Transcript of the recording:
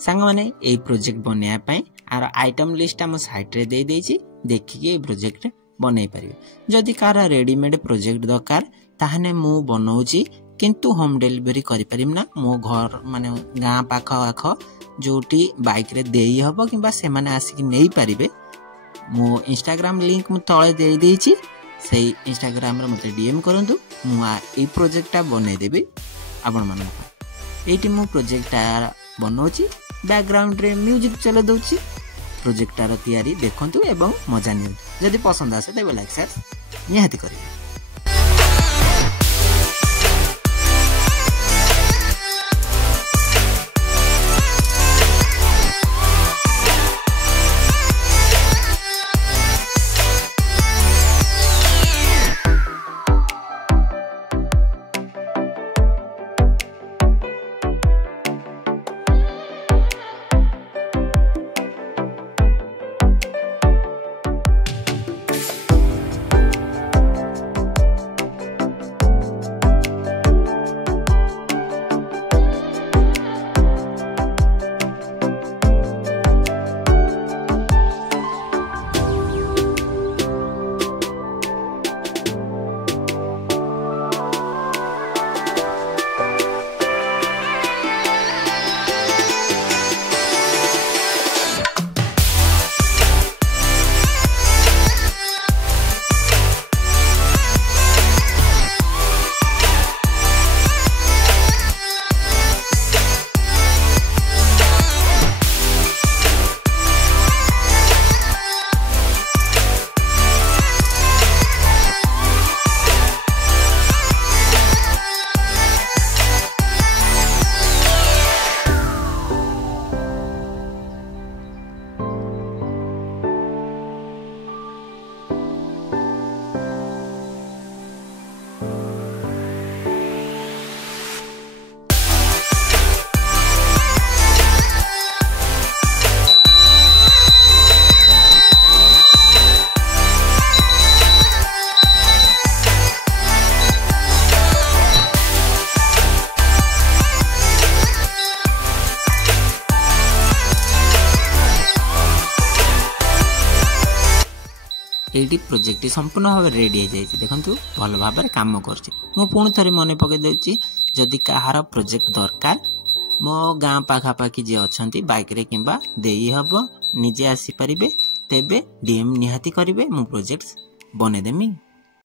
सांग माने ए प्रोजेक्ट बनैया पई आर आइटम लिस्ट हम साइट रे दे देछि देखिके ए प्रोजेक्ट बनै परिबे जदि कार रेडीमेड प्रोजेक्ट दरकार ताहने मु बनौछि किंतु होम डिलीवरी करि परिम ना मो घर माने गां पाख आख जोटी बाइक रे देई हबो किबा से माने आसी नै परिबे मो इंस्टाग्राम लिंक मु तळे दे देछि सेही इंस्टाग्राम रे मते डीएम करंतु मु ए प्रोजेक्ट बनै देबी आपण मन एटी मु प्रोजेक्ट बनौछि बैकग्राउंड रे म्यूजिक चले दउछि प्रोजेक्ट रो तयारी देखंतु एवं मजा नियंतु जदि पसंद आसे तेबे लाइक शेयर निहाती करिवे। एटी प्रोजेक्ट संपूर्ण भाव रेडी हो जाए देखु भल भाव काम कर पुणी थे मन पकई दूसरी जदि कहार प्रोजेक्ट दरकार मो गाँ पाखापाखि जी अच्छा बैक रे किंबा देई हब निजे आसीपारे तेबे डीएम निहाती करेंगे मु प्रोजेक्ट बनेदेमी।